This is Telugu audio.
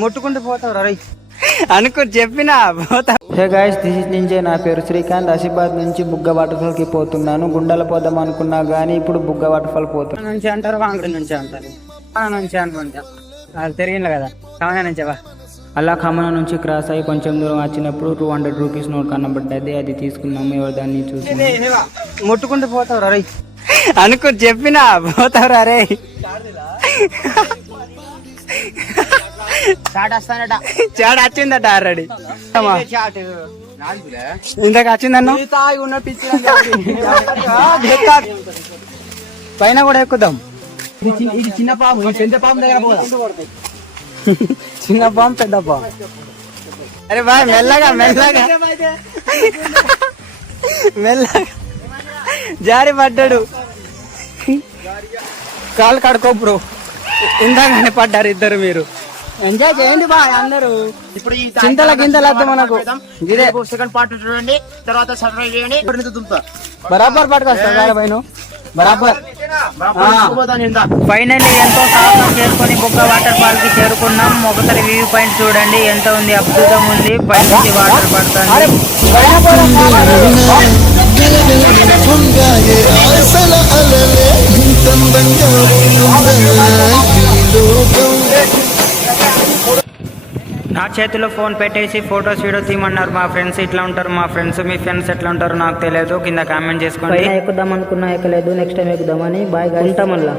ముట్టుకుంటూ పోతావు రై అనుకో చెప్పినా పోతా. హే గైస్, దిస్ ఇస్ నింజే. నా పేరు శ్రీకాంత్. ఆసిఫాబాద్ నుంచి బుగ్గ వాటర్ఫాల్ కి పోతున్నాను. గుండెల పోదాం అనుకున్నా గానీ ఇప్పుడు బుగ్గ వాటర్ఫాల్ పోతున్నాను. నుంచి అంటారు, వాంగడి నుంచి అంటారు, నుంచి అనుకుంటా అది తిరిగింది కదా కామన్ నుంచా. అలా ఖమ్మం నుంచి క్రాస్ అయ్యి కొంచెం దూరం వచ్చినప్పుడు 200 రూపీస్ నోట్ కనబడ్డది. అది తీసుకున్నాము. ఎవరు దాన్ని చూసి ముట్టుకుంటూ పోతావు రై అనుకో చెప్పినా పోతావురా రే. చాట్ వచ్చిందట ఆల్రెడీ. ఇంతకు వచ్చిందన్నా పైన కూడా ఎక్కుదాం. ఇది చిన్న పాము, పెద్ద పాము దగ్గర పోదాం. చిన్న పాము పెద్ద పాము. అరే బాయ్ మెల్లగా మెల్లగా మెల్లగా జారి పడ్డాడు. కాలు కడుకో బ్రో. ఇందాకనే పడ్డారు ఇద్దరు. మీరు ఎంజాయ్ చేయండి బాయ్ అందరూ. ఇప్పుడు ఈ చింతల గింతలు వద్దు మనకు. ఇదే సెకండ్ పార్ట్ చూడండి, తర్వాత సబ్స్క్రైబ్ చేయండి. బరాబర్ పట్టుకొస్తా పైన బరాబర్. ఫైనల్లీ ఎంతో సాహసం చేసుకుని బుగ్గ వాటర్ ఫాల్ కి చేరుకున్నాం. ఒకసారి వ్యూ పాయింట్ చూడండి ఎంత ఉంది, అద్భుతం ఉంది. పైనుంచి వాటర్ పడుతుంది. నా చేతిలో ఫోన్ పెట్టేసి ఫొటోస్ వీడియో తీయమన్నారు మా ఫ్రెండ్స్. ఇట్లా ఉంటారు మా ఫ్రెండ్స్. మీ ఫ్రెండ్స్ ఎట్లా ఉంటారు నాకు తెలియదు, కింద కామెంట్ చేసుకోండి. ఎక్కుదాం అనుకున్నా ఎక్కలేదు. Next time ఎక్కుదామని. బాయ్, ఉంటా మళ్ళా.